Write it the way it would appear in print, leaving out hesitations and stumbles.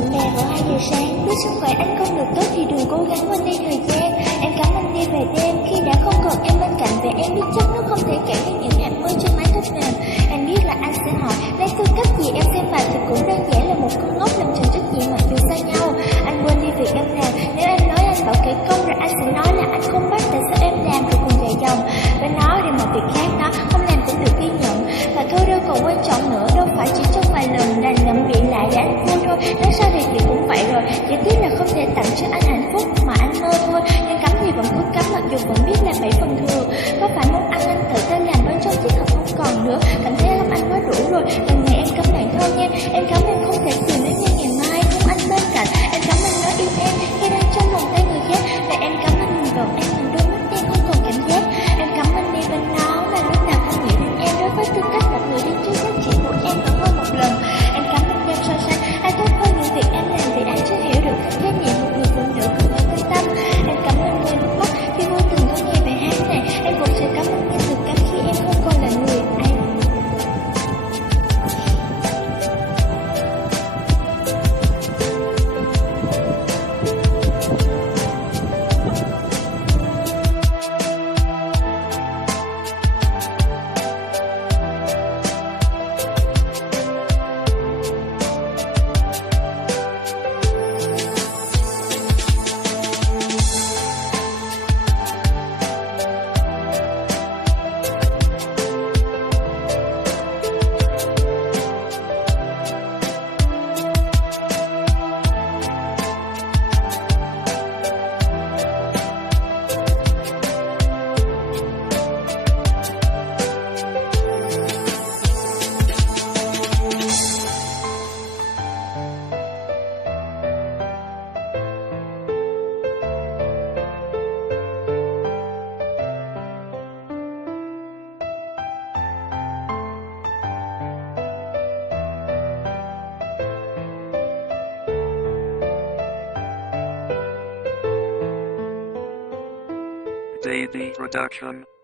bạn bè vào 2 giờ sáng. Biết sức khỏe anh không được tốt thì đừng cố gắng quên đi thời gian. Em cắm anh đi về đêm khi đã không còn em bên cạnh, vì em biết chắc nó không thể cản được những hạt mưa trên mái tóc mềm. Anh biết là anh sẽ hỏi lấy tư cách gì em xem bài thì cũng đơn giản là một con ngốc làm tròn trách nhiệm mặc dù xa nhau. Anh quên đi việc em làm. Nếu em nói anh bảo kể công rồi anh sẽ nói là anh không bắt, tại sao em làm rồi còn dài dòng. Với nó thì một việc khác, nó không làm cũng được ghi nhận. Và thôi đâu còn quan trọng nữa, đâu phải chỉ trong vài lần đành ngậm miệng lại để anh vui thôi. Nói sao thì chị cũng vậy rồi, chỉ tiếc là không thể tặng cho anh hạnh phúc mà anh mơ thôi. Nhưng cắm thì vẫn cứ cắm, mặc dù vẫn biết là 7 phần thường. Có phải muốn ăn anh tự tay làm bên trong chiếc hộp không còn nữa, cảm thấy lắm anh quá đủ rồi. Lần này em cắm bạn thôi nha, em cắm em không thể tìm đến ngay ngày mai không anh bên cạnh. Em cắm anh nói yêu em khi đang trong vòng tay người khác, và em cắm anh nhìn vào em bằng đôi mắt đen không còn cảm giác. Em cắm anh đi bên nó mà lúc nào không nghĩ đến em, đối với tư cách một người đi trước phát triển của em vẫn hơn một lần. Em cắm anh đem so sánh ai tốt hơn những việc em làm, vì anh chưa hiểu được cách trách nhiệm một người phụ nữ cần phải quan tâm. Em cắm anh rơi nước mắt khi vô tình có nghe bài hát này, em cũng sẽ cắm anh nghe từ cách khi em không còn là người anh. Davey Production.